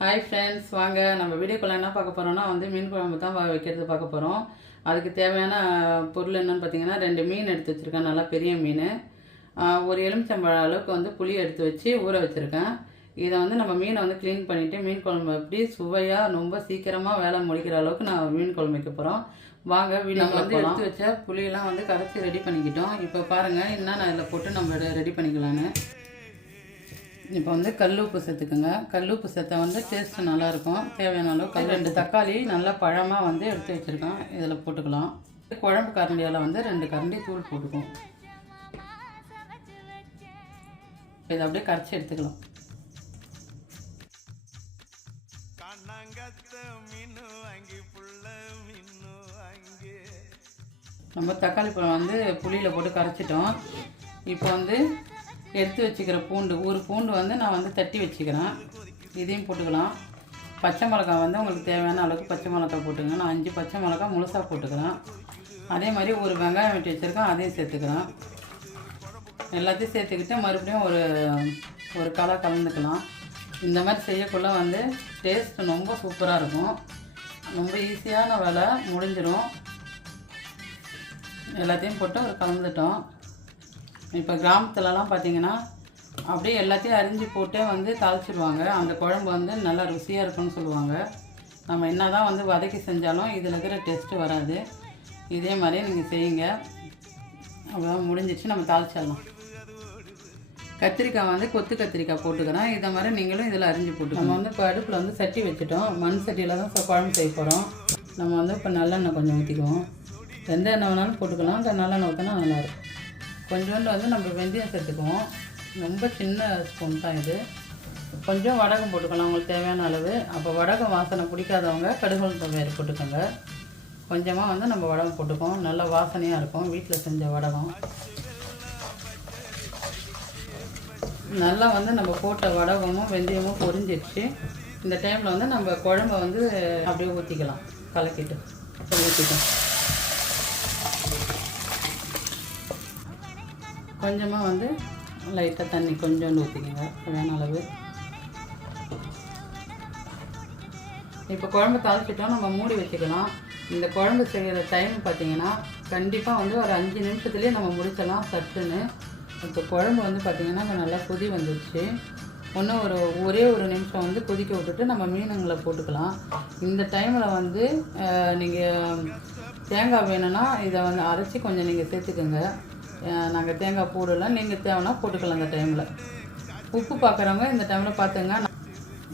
Hi friends, வாங்க நம்ம வீடியோக்குள்ள என்ன பார்க்க போகிறோம்னா மீன் குழம்பு தான் வைக்கிறது பார்க்க போகிறோம். அதுக்கு தேவையான பொருள் என்னென்னு பார்த்தீங்கன்னா 2 மீன் எடுத்து வச்சுருக்கேன், நல்லா பெரிய மீன். ஒரு எலுமிச்சம்பழம் அளவுக்கு புளி எடுத்து வச்சு ஊற வச்சுருக்கேன். இதை நம்ம மீனை க்ளீன் பண்ணிவிட்டு மீன் குழம்பு எப்படி சுவையாக ரொம்ப சீக்கிரமாக வேலை முடிக்கிற அளவுக்கு நான் மீன் குழம்பு வைக்க போகிறோம். வாங்க நம்ம எடுத்து வச்ச புளியெல்லாம் கரைச்சி ரெடி பண்ணிக்கிட்டோம். இப்போ பாருங்கள் என்னென்ன இதில் போட்டு நம்ம ரெடி பண்ணிக்கலான்னு. இப்போ கல் உப்பு சேர்த்துக்குங்க. கல் உப்பு சேர்த்தா டேஸ்ட்டு நல்லாயிருக்கும். தேவையான அளவு 2 தக்காளி நல்லா பழமாக எடுத்து வச்சுருக்கோம், இதில் போட்டுக்கலாம். குழம்பு கரண்டியால் 2 கரண்டி தூள் போட்டுக்குவோம். இதை அப்படியே கரைச்சி எடுத்துக்கலாம். நம்ம தக்காளி பழம் புளியில் போட்டு கரைச்சிட்டோம். இப்போ எடுத்து வச்சுக்கிற பூண்டு, ஒரு பூண்டு நான் தட்டி வச்சுக்கிறேன், இதையும் போட்டுக்கலாம். பச்சை மிளகாய் உங்களுக்கு தேவையான அளவுக்கு பச்சை மிளகாய் போட்டுங்க. நான் 5 பச்சை மிளகாய் முழுசாக போட்டுக்கிறேன். அதே மாதிரி ஒரு வெங்காயம் வெட்டி வச்சுருக்கேன், அதையும் சேர்த்துக்கிறேன். எல்லாத்தையும் சேர்த்துக்கிட்டு மறுபடியும் ஒரு கலந்துக்கலாம். இந்த மாதிரி செய்யக்குள்ள டேஸ்ட்டு ரொம்ப சூப்பராக இருக்கும். ரொம்ப ஈஸியான வேலை முடிஞ்சிடும். எல்லாத்தையும் போட்டு கலந்துட்டோம். இப்போ கிராமத்துலலாம் பார்த்திங்கன்னா அப்படியே எல்லாத்தையும் அரிஞ்சு போட்டு தாளிச்சிடுவாங்க. அந்த குழம்பு நல்லா ருசியாக இருக்குன்னு சொல்லுவாங்க. நம்ம என்ன தான் வதக்கி செஞ்சாலும் இதில் இருக்கிற டேஸ்ட்டு வராது. இதே மாதிரியே நீங்கள் செய்யுங்க. அவ்வளோ முடிஞ்சிச்சு, நம்ம தாளிச்சிடலாம். கத்திரிக்காய் கொத்து கத்திரிக்காய் போட்டுக்கிறேன். இதை மாதிரி நீங்களும் இதில் அரிஞ்சு போட்டு நம்ம இப்போ அடுப்பில் சட்டி வச்சுட்டோம். மண் சட்டியில் தான் குழம்பு செய்ய போகிறோம். நம்ம இப்போ நல்லெண்ணெய் கொஞ்சம் ஊற்றிக்குவோம். எந்த எண்ணெய் வேணாலும் போட்டுக்கலாம். இந்த நல்லெண்ணெய் ஊற்றினா நல்லாயிருக்கும். கொஞ்சோண்டு நம்ம வெந்தயம் சேர்த்துக்குவோம். ரொம்ப சின்ன ஸ்பூன் தான் இது. கொஞ்சம் வடகம் போட்டுக்கலாம் உங்களுக்கு தேவையான அளவு. அப்போ வடகம் வாசனை பிடிக்காதவங்க கடுகு வேறு போட்டுக்கோங்க. கொஞ்சமாக நம்ம வடகம் போட்டுக்குவோம். நல்ல வாசனையாக இருக்கும் வீட்டில் செஞ்ச வடகம். நல்லா நம்ம போட்ட வடகமும் வெந்தயமும் பொரிஞ்சிடுச்சு. இந்த டைமில் நம்ம குழம்பை அப்படியே ஊற்றிக்கலாம். கலக்கிட்டு ஊற்றிக்கலாம். கொஞ்சமாக லைட்டாக தண்ணி கொஞ்சோண்டு ஊற்றிக்கோங்க, தேவையான அளவு. இப்போ குழம்பு தாளிச்சிட்டோம், நம்ம மூடி வச்சுக்கலாம். இந்த குழம்பு செய்கிற டைம் பார்த்திங்கன்னா கண்டிப்பாக ஒரு 5 நிமிஷத்துலேயே நம்ம முடிச்சிடலாம் சட்டுன்னு. இப்போ குழம்பு பார்த்திங்கன்னா நல்லா கொதி வந்துடுச்சு. ஒன்றும் ஒரே ஒரு நிமிஷம் கொதிக்க விட்டுட்டு நம்ம மீனுங்களை போட்டுக்கலாம். இந்த டைமில் நீங்கள் தேங்காய் வேணும்னா இதை அரைச்சி கொஞ்சம் நீங்கள் சேர்த்துக்கோங்க. நாங்கள் தேங்காய் போடலை, நீங்கள் தேவைன்னா போட்டுக்கலாம். இந்த டைமில் உப்பு பார்க்குறவங்க இந்த டைமில் பார்த்துங்க.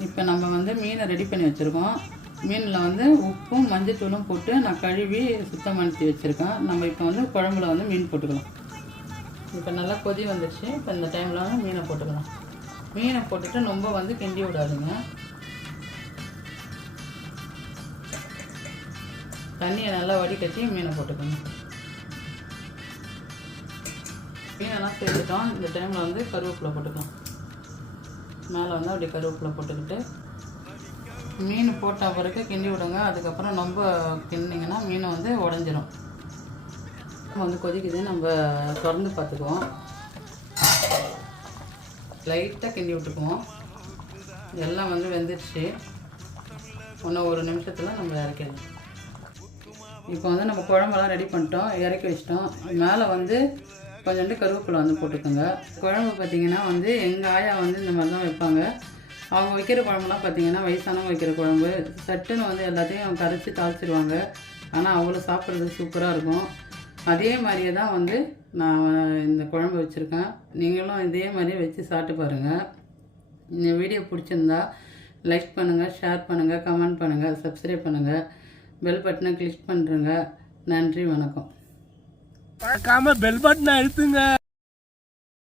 இப்போ நம்ம மீனை ரெடி பண்ணி வச்சுருக்கோம். மீனில் உப்பும் மஞ்சத்தூளும் போட்டு நான் கழுவி சுத்தம் பண்ணி வச்சுருக்கேன். நம்ம இப்போ குழம்புல மீன் போட்டுக்கலாம். இப்போ நல்லா கொதி வந்துடுச்சு. இப்போ இந்த டைமில் மீனை போட்டுக்கலாம். மீனை போட்டுட்டு ரொம்ப கிண்டி விடாதுங்க. தண்ணியை நல்லா வடிகட்டி மீனை போட்டுக்கணும். மீனெல்லாம் சேர்த்துட்டோம். இந்த டைமில் கருவேப்பிலை போட்டுக்கலாம். மேலே அப்படியே கருவேப்பிலை போட்டுக்கிட்டு மீன் போட்ட பிறகு கிண்டி விடுங்க. அதுக்கப்புறம் ரொம்ப கிண்டிங்கன்னா மீன் உடஞ்சிரும். கொதிக்குது, நம்ம திறந்து பார்த்துக்குவோம். லைட்டாக கிண்டி விட்டுக்குவோம். எல்லாம் வெந்துடுச்சு. இன்னும் ஒரு நிமிஷத்தில் நம்ம இறக்கிடலாம். இப்போ நம்ம குழம்பெல்லாம் ரெடி பண்ணிட்டோம், இறக்கி வச்சிட்டோம். மேலே கொஞ்சோண்டு கருவேப்பிலை போட்டுக்கோங்க. குழம்பு பார்த்திங்கன்னா எங்கள் ஆயா இந்த மாதிரி தான் வைப்பாங்க. அவங்க வைக்கிற குழம்புலாம் பார்த்திங்கன்னா வயசானவங்க வைக்கிற குழம்பு சட்டுன்னு எல்லாத்தையும் கரைச்சி தாளிச்சிடுவாங்க. ஆனால் அவ்வளோ சாப்பிட்றதுக்கு சூப்பராக இருக்கும். அதே மாதிரியே தான் நான் இந்த குழம்பு வச்சுருக்கேன். நீங்களும் இதே மாதிரியே வச்சு சாப்பிட்டு பாருங்கள். இந்த வீடியோ பிடிச்சிருந்தா லைக் பண்ணுங்கள், ஷேர் பண்ணுங்கள், கமெண்ட் பண்ணுங்கள், சப்ஸ்கிரைப் பண்ணுங்கள், பெல் பட்டனை கிளிக் பண்ணுறேங்க. நன்றி, வணக்கம். மறக்காம பெல் பட்டனை அழுத்துங்க.